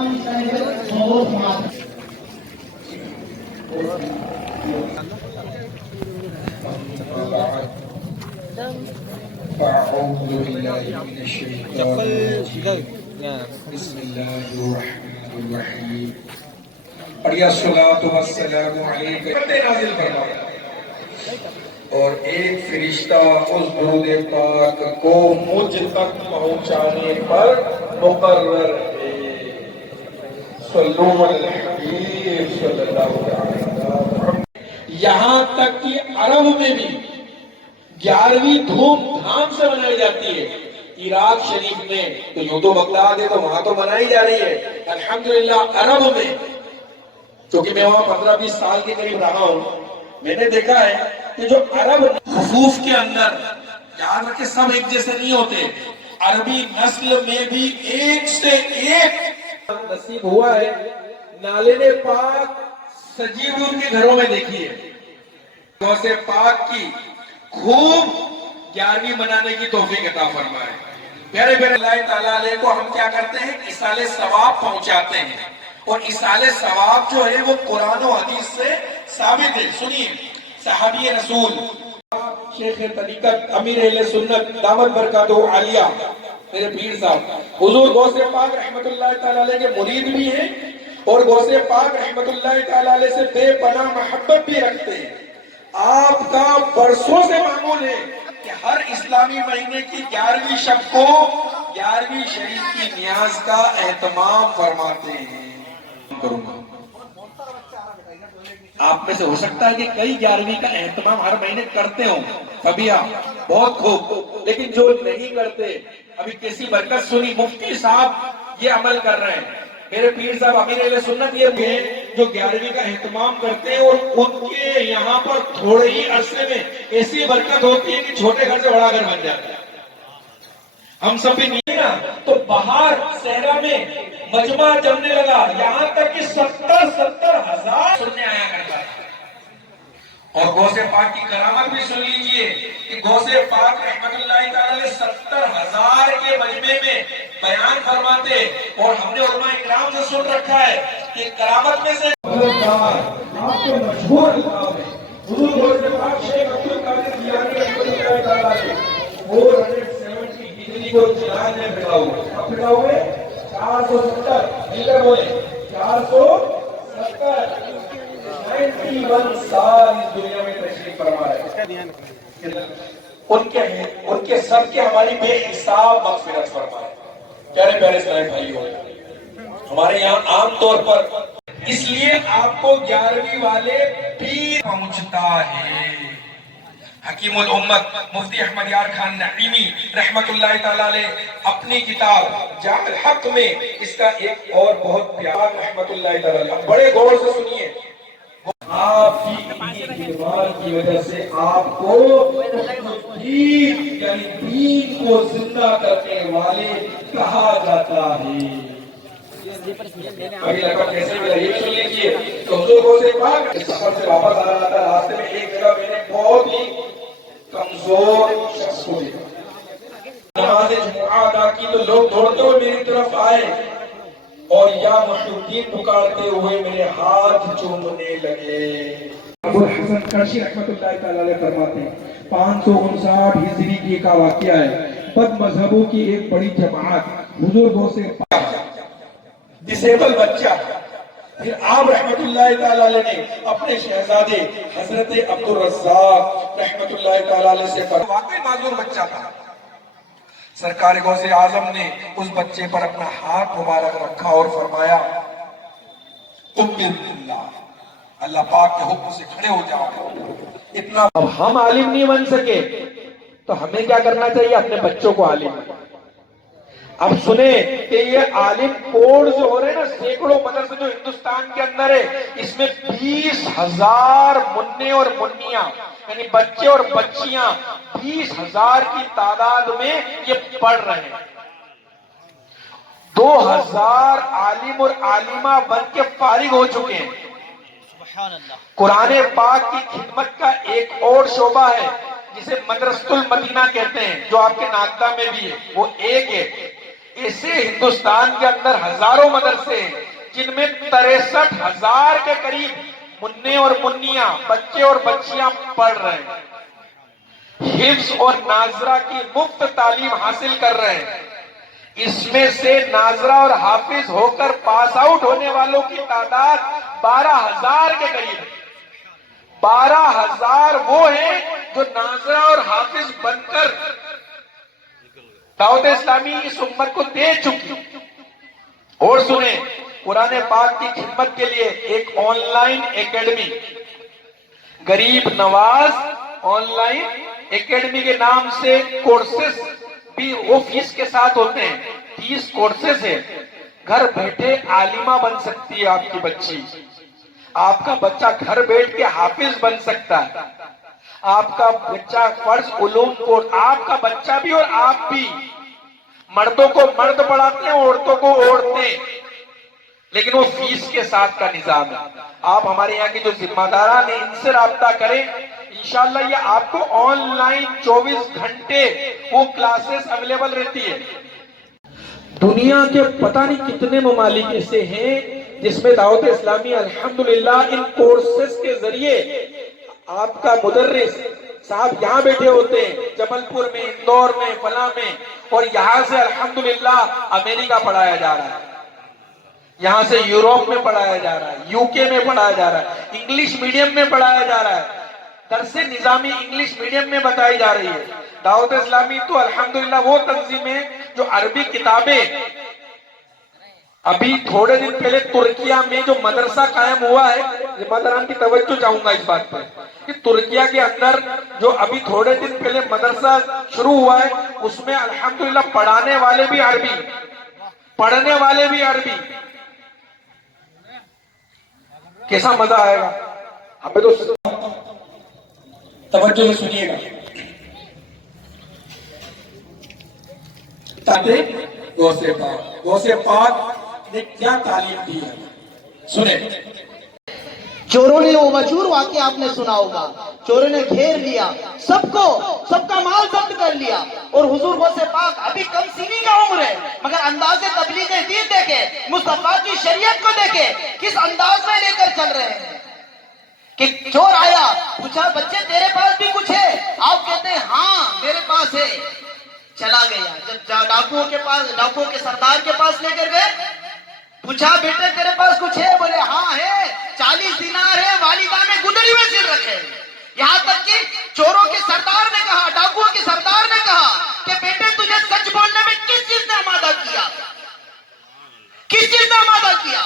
أعوذ بالله من الشيطان الرجيم بسم الله الرحمن الرحيم اور الصلاۃ والسلام علیکم نازل فرمایا اور ایک فرشتہ اس درود پاک کو مجھ تک پہنچانے پر مقرر ہے صلو علی الحبیب صلی اللہ علیہ وسلم۔ یہاں تک کہ عرب میں بھی 11ویں دھوم دھام سے منائی جاتی ہے۔ عراق شریف میں تو یوں تو بغداد ہے تو وہاں تو منائی جا رہی ہے، الحمدللہ عرب میں، کیونکہ میں وہاں 15-20 سال کے قریب رہا ہوں، میں نے دیکھا ہے کہ جو عرب حقوق کے اندر یاد رکھے سب ایک جیسے نہیں ہوتے، عربی نسل میں بھی ایک سے ایک نصیب ہوا ہے۔ نالے پاک سجیب ان کے گھروں میں دیکھیے، غوث پاک کی خوب 11ویں منانے کی توفیق عطا فرمائے۔ پیارے پیارے اللہ تعالیٰ علیہ کو ہم کیا کرتے ہیں؟ ایصال ثواب پہنچاتے ہیں، اور ایصال ثواب جو ہے وہ قرآن و حدیث سے ثابت ہے۔ سنیے، صحابی رسول شیخ طریقت امیر اہل سنت دامت برکاتہ عالیہ میرے پیر صاحب حضور غوث پاک رحمت اللہ تعالیٰ علیہ کے مرید بھی ہیں، اور غوث پاک رحمت اللہ تعالیٰ علیہ سے بے پناہ محبت بھی رکھتے ہیں۔ آپ کا برسوں سے معمول ہے کہ ہر اسلامی مہینے کی 11ویں شب کو 11ویں شریف کی نیاز کا اہتمام فرماتے ہیں۔ آپ میں سے ہو سکتا ہے کہ کئی 11ویں کا اہتمام ہر مہینے کرتے ہوں، فبیہ بہت خوب، لیکن جو نہیں کرتے، ابھی کسی برکت سنی مفتی صاحب یہ عمل کر رہے ہیں، میرے پیر صاحب امیر اہل سنت یہ ہیں جو 11ویں کا اہتمام کرتے ہیں، اور ان کے یہاں پر تھوڑے ہی عرصے میں ایسی برکت ہوتی ہے کہ چھوٹے گھر سے بڑا گھر بن جاتا ہے۔ ہم سب بھی نہیں نا، تو باہر صحرا میں مجمع جمنے لگا، یہاں تک کہ 70 ہزار سننے آیا کرتا ہے۔ اور غوث پاک کی کرامت بھی سن لیجئے کہ غوث پاک رحمت اللہ تعالی 70,000 کے مجمع میں بیان فرماتے، اور ہم نے علماء اکرام سے سن رکھا ہے کہ کرامت میں سے آپ کو مشہور کتاب ہے حضور غوث پاک شیخ عبد القادر جیلانی رحمت اللہ تعالی 470 ہجری کو جلال میں پھیلا ہوا، اب پھیلا ہوئے 470 لیٹر ہوئے 470 91 سال اس دنیا میں تشریف فرما رہے ہیں۔ ان کے سب کے ہماری بے حساب مغفرت فرمائے۔ پیارے پیارے اسلامی بھائیوں، ہمارے یہاں عام طور پر اس لیے آپ کو 11ویں والے پیر پہنچتا ہے۔ حکیم الامت مفتی احمد یار خان نعیمی رحمت اللہ تعالیٰ علیہ اپنی کتاب جامع الحق میں اس کا ایک اور بہت پیار رحمت اللہ تعالیٰ علیہ، بڑے غور سے سنیے، آپ کی خدمات کی وجہ سے آپ کو دین یعنی دین کو زندہ کرنے والے کہا جاتا ہے۔ ابھی لگا کیسے ملا یہ سن لیجیے کہ حضور غوث پاک اس سفر سے واپس آ رہا تھا، راستے میں ایک جگہ میں نے بہت ہی کمزور شخص کو دیکھا، نماز جمعہ ادا کی تو لوگ دوڑتے ہوئے میری طرف آئے اور یا محی الدین پکارتے ہوئے میرے ہاتھ چومنے لگے۔ ابو الحسن کرشی رحمت اللہ تعالیٰ علیہ فرماتے ہیں 559 ہجری کی کا واقعہ ہے، بد مذہبوں کی ایک بڑی جماعت حضور غوث پاک ڈسیبل بچہ، پھر آپ رحمت اللہ تعالیٰ علیہ نے اپنے شہزادے حضرت عبد الرزاق رحمت اللہ تعالیٰ علیہ سے فرمایا، واقعی معذور بچہ تھا، سرکار غوث اعظم نے اس بچے پر اپنا ہاتھ مبارک رکھا اور فرمایا تم باللہ، اللہ پاک کے حکم سے کھڑے ہو جاؤ۔ اتنا اب ہم عالم نہیں بن سکے تو ہمیں کیا کرنا چاہیے؟ اپنے بچوں کو عالم بنانا۔ اب سنیں کہ یہ عالم کوڑ جو ہو رہے ہیں نا، سینکڑوں مدرسے جو ہندوستان کے اندر ہے، اس میں 20,000 منع اور منیاں یعنی بچے اور بچیاں 20,000 کی تعداد میں یہ پڑھ رہے ہیں۔ 2,000 عالم اور عالمہ بن کے فارغ ہو چکے ہیں۔ قرآن پاک کی خدمت کا ایک اور شعبہ ہے جسے مدرسۃ المدینہ کہتے ہیں، جو آپ کے ناگدہ میں بھی ہے، وہ ایک ہے۔ ایسے ہندوستان کے اندر ہزاروں مدرسے ہیں جن میں 63,000 کے قریب مننے اور منیاں، بچے اور بچیاں پڑھ رہے ہیں، حفظ اور ناظرہ کی مفت تعلیم حاصل کر رہے ہیں۔ اس میں سے ناظرہ اور حافظ ہو کر پاس آؤٹ ہونے والوں کی تعداد 12,000 کے قریب ہے۔ 12,000 وہ ہیں جو ناظرہ اور حافظ بن کر دعوت اسلامی اس امت کو دے چکی۔ اور سنیں، قرآن پاک کی خدمت کے لیے ایک آن لائن اکیڈمی، غریب نواز آن لائن اکیڈمی کے نام سے کورسز بھی وہ فیس کے ساتھ ہوتے ہیں، 30 کورسز ہیں۔ گھر بیٹھے عالمہ بن سکتی ہے آپ کی بچی، آپ کا بچہ گھر بیٹھ کے حافظ بن سکتا ہے، آپ کا بچہ فرض علوم کو، آپ کا بچہ بھی اور آپ بھی، مردوں کو مرد پڑھاتے ہیں، عورتوں کو عورتیں، لیکن وہ فیس کے ساتھ کا نظام ہے۔ آپ ہمارے یہاں کے جو ذمہ داران ہیں ان سے رابطہ کریں، انشاءاللہ یہ آپ کو آن لائن 24 گھنٹے وہ کلاسز اویلیبل رہتی ہے۔ دنیا کے پتہ نہیں کتنے ممالک ایسے ہیں جس میں دعوت اسلامی الحمدللہ ان کورسز کے ذریعے آپ کا مدرس صاحب یہاں بیٹھے ہوتے ہیں، جبل پور میں، اندور میں، فلاں میں، اور یہاں سے الحمدللہ امریکہ پڑھایا جا رہا ہے، یہاں سے یوروپ میں پڑھایا جا رہا ہے، یو کے میں پڑھایا جا رہا ہے، انگلش میڈیم میں پڑھایا جا رہا ہے، درس نظامی انگلش میڈیم میں بتائی جا رہی ہے۔ دعوت اسلامی تو الحمدللہ وہ تنظیم ہے جو عربی کتابیں، ابھی تھوڑے دن پہلے ترکیہ میں جو مدرسہ قائم ہوا ہے، ذمہ داران کی توجہ چاہوں گا اس بات پر کہ ترکیہ کے اندر جو ابھی تھوڑے دن پہلے مدرسہ شروع ہوا ہے، اس میں الحمدللہ پڑھانے والے بھی عربی، پڑھنے والے بھی عربی۔ کیسا مزہ آئے گا؟ ہمیں تو توجہ سے سنیے گا۔ غوث پاک نے کیا تعلیم دی ہے، سنیں۔ چوروں نے وہ مشہور واقعہ آپ نے سنا ہوگا، چوروں نے گھیر لیا سب کو، سب کا مال ضبط کر لیا، اور حضور غوث پاک ابھی کم سینی کا عمر ہے مگر انداز تبلیغ دین دیکھے، مصطفیٰ کی شریعت کو دیکھے، کس انداز میں لے کر چل رہے ہیں کہ چور آیا، پوچھا بچے تیرے پاس بھی کچھ ہے؟ آپ کہتے ہیں ہاں میرے پاس ہے، چلا گیا۔ جب ڈاکوؤں کے سردار کے پاس لے کر گئے، پوچھا بیٹے تیرے پاس کچھ ہے؟ بولے ہاں ہے، 40 دینار ہے، والدہ میں گدڑی میں سر رکھے۔ یہاں تک کہ چوروں کے سردار نے کہا، ڈاکوؤں کے سردار نے کہا کہ بیٹے تجھے سچ بولنے میں کس چیز نے آمادہ کیا، کس چیز نے آمادہ کیا؟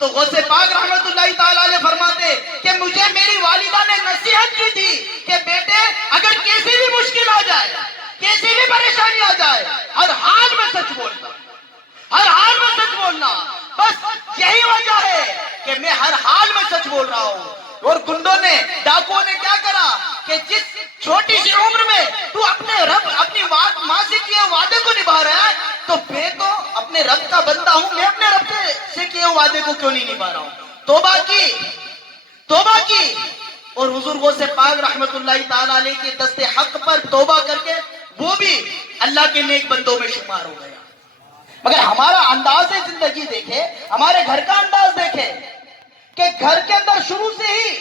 تو غوث پاک رحمت اللہ تعالیٰ علیہ فرماتے کہ مجھے میری والدہ نے نصیحت کی تھی کہ بیٹے اگر کیسی بھی مشکل آ جائے، کیسی بھی پریشانی آ جائے، ہر حال میں سچ بولنا، ہر حال میں سچ بولنا۔ بس یہی وجہ ہے کہ میں ہر حال میں سچ بول رہا ہوں۔ اور گنڈوں نے، ڈاکوؤں نے کیا کرا کہ جس چھوٹی سی عمر میں تو اپنے رب، اپنی ماں سے کیے وعدے کو نبھا رہا ہے، تو میں تو اپنے رب کا بندہ ہوں، میں اپنے رب سے کیے وعدے کو کیوں نہیں نبھا رہا ہوں؟ توبہ کی، توبہ کی، اور حضور غوث پاک رحمت اللہ تعالیٰ علیہ کے دست حق پر توبہ کر کے وہ بھی اللہ کے نیک بندوں میں شمار ہو گیا۔ مگر ہمارا انداز زندگی دیکھے، ہمارے گھر کا انداز دیکھے کہ گھر کے اندر شروع سے ہی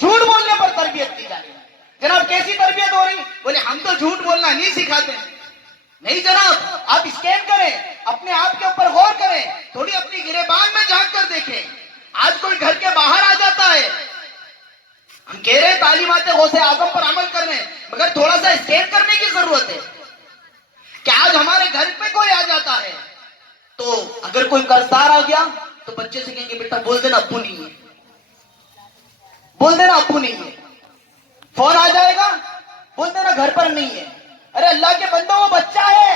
جھوٹ بولنے پر تربیت کی جائے۔ جناب کیسی تربیت ہو رہی؟ بولے ہم تو جھوٹ بولنا نہیں سکھاتے۔ نہیں جناب، آپ اسکین کریں، اپنے آپ کے اوپر غور کریں، تھوڑی اپنی گریبان میں جھانک کر دیکھیں۔ آج کوئی گھر کے باہر آ جاتا ہے، ہم کہہ رہے ہیں تعلیمات غوث اعظم پر عمل کر رہے ہیں، مگر تھوڑا سا اسکین کرنے کی ضرورت ہے کہ آج ہمارے گھر پہ کوئی آ جاتا ہے تو اگر کوئی قرضدار آ گیا تو بچے سے کہیں گے بیٹا بول دینا ابو نہیں ہے، بول دینا ابو نہیں ہے۔ فون آ جائے گا، بول دینا گھر پر نہیں ہے۔ ارے اللہ کے بندوں، وہ بچہ ہے،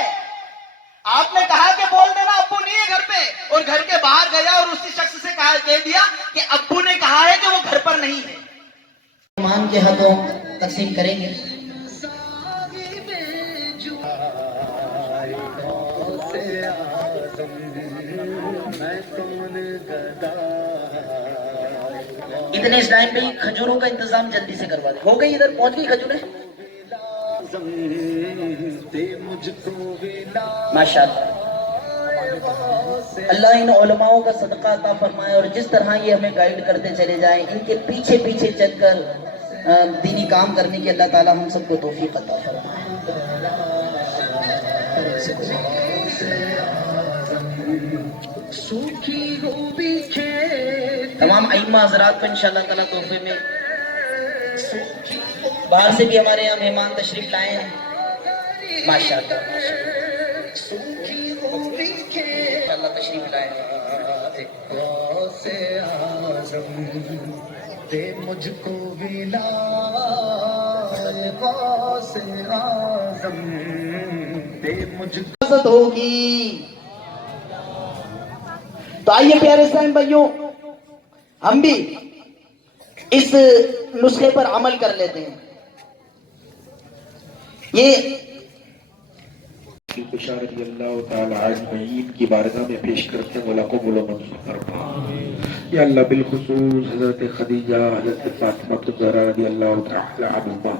آپ نے کہا کہ بول دینا ابو نہیں ہے گھر پہ، اور گھر کے باہر گیا اور اسی شخص سے کہہ دیا کہ ابو نے کہا ہے کہ وہ گھر پر نہیں ہے۔ مان کے ہاتھوں تقسیم کریں گے۔ اتنے اس ٹائم پہ کھجوروں کا انتظام جلدی سے کروا دیں۔ ہو گئی، ادھر پہنچ گئی کھجوریں ماشاء اللہ۔ اللہ ان علماؤں کا صدقہ عطا فرمائے، اور جس طرح یہ ہمیں گائیڈ کرتے چلے جائیں، ان کے پیچھے پیچھے چل کر دینی کام کرنے کی اللہ تعالی ہم سب کو توفیق عطا فرمائے۔ تمام ائمہ حضرات کو انشاءاللہ تعالی تحفے میں باہر سے بھی ہمارے یہاں مہمان تشریف لائے ہیں، ماشاءاللہ اللہ تشریف لائے ہیں۔ دے مجھ کو عزت ہوگی۔ تو آئیے پیارے اسلام بھائیوں، ہم بھی اس نسخے پر عمل کر لیتے ہیں۔ یہ بشار رضی اللہ تعالی اجمعین کی بارگاہ میں پیش کرتے ہیں، مولا قبول و منظور فرما۔ یا اللہ بالخصوص حضرت خدیجہ، حضرت فاطمہ الزہرا رضی اللہ تعالی عنہما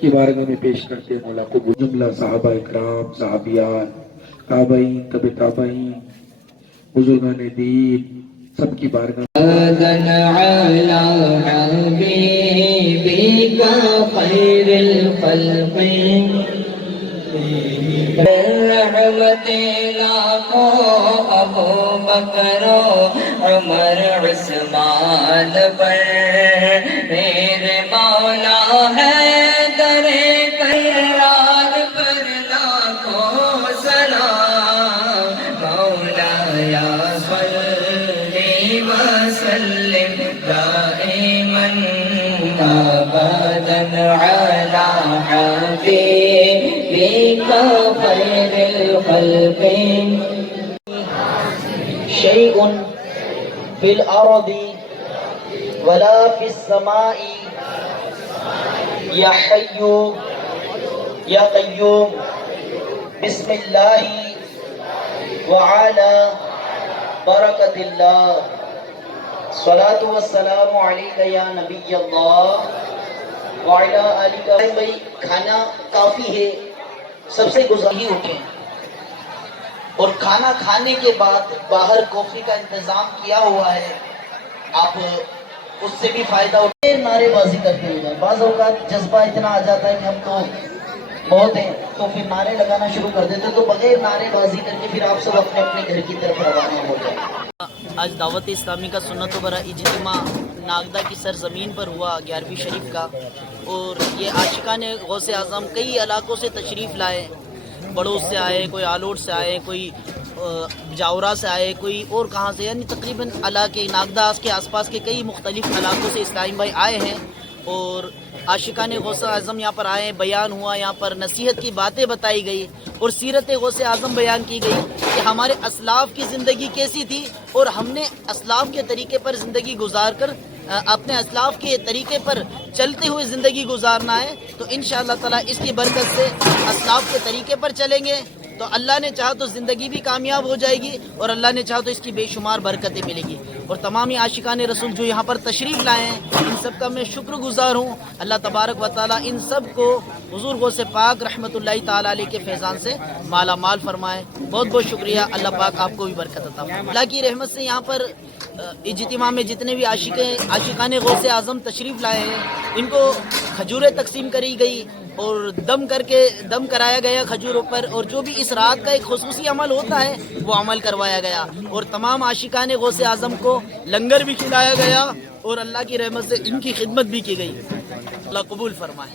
کی بارگاہ میں پیش کرتے ہیں، مولا قبول۔ جملہ صحابہ اکرام، صحابیات، تابعین، تبع تابعین، بزرگان دین، سب کی بارگاہ رحمت لاکھوں ابو بکر عمر عثمان پر، میرے مولا ہے در کرار پر لاکھوں سلام، مولا یا صلی وسلم دائما ابدا علی حبیبک خیر الخلق۔ شیء فی الارض ولا فی السماء یا حی یا قیوم بسم اللہ وعلی برکت اللہ، صلاۃ والسلام علیک یا نبی اللہ وعلی آلک۔ بھائی کھانا کافی ہے، سب سے گزاری اٹھیں، اور کھانا کھانے کے بعد باہر کافی کا انتظام کیا ہوا ہے، آپ اس سے بھی فائدہ اٹھیں، نعرے بازی کرتے ہوئے۔ بعض اوقات جذبہ اتنا آ جاتا ہے کہ ہم تو بہت ہیں، تو پھر نعرے لگانا شروع کر دیتے، تو بغیر نعرے بازی کر کے پھر آپ سب اپنے اپنے گھر کی طرف روانہ ہو جائیں۔ آج دعوت اسلامی کا سنت و برا اجتماع ناگدہ کی سرزمین پر ہوا 11ویں شریف کا، اور یہ عاشقان غوث اعظم کئی علاقوں سے تشریف لائے، بڑوس سے آئے، کوئی آلوٹ سے آئے، کوئی جاورا سے آئے، کوئی اور کہاں سے، یعنی تقریباً علاقے ناگدہ کے آس پاس کے کئی مختلف علاقوں سے اسلام بھائی آئے ہیں، اور عاشقان غوث اعظم یہاں پر آئے، بیان ہوا، یہاں پر نصیحت کی باتیں بتائی گئی، اور سیرت غوث اعظم بیان کی گئی کہ ہمارے اسلاف کی زندگی کیسی تھی، اور ہم نے اسلاف کے طریقے پر زندگی گزار کر اپنے اسلاف کے طریقے پر چلتے ہوئے زندگی گزارنا ہے۔ تو انشاءاللہ تعالیٰ اس کی برکت سے اسلاف کے طریقے پر چلیں گے تو اللہ نے چاہا تو زندگی بھی کامیاب ہو جائے گی، اور اللہ نے چاہا تو اس کی بے شمار برکتیں ملے گی۔ اور تمامی عاشقان رسول جو یہاں پر تشریف لائے ہیں، ان سب کا میں شکر گزار ہوں۔ اللہ تبارک و تعالیٰ ان سب کو حضور غوث پاک رحمۃ اللہ تعالیٰ علیہ کے فیضان سے مالا مال فرمائے۔ بہت بہت شکریہ، اللہ پاک آپ کو بھی برکت عطا فرمائے۔ اللہ کی رحمت سے یہاں پر اجتماع میں جتنے بھی عاشقان غوث اعظم تشریف لائے ہیں، ان کو کھجوریں تقسیم کری گئی، اور دم کرایا گیا کھجوروں پر، اور جو بھی اس رات کا ایک خصوصی عمل ہوتا ہے وہ عمل کروایا گیا، اور تمام عاشقان غوث اعظم کو لنگر بھی کھلایا گیا، اور اللہ کی رحمت سے ان کی خدمت بھی کی گئی۔ اللہ قبول فرمائے۔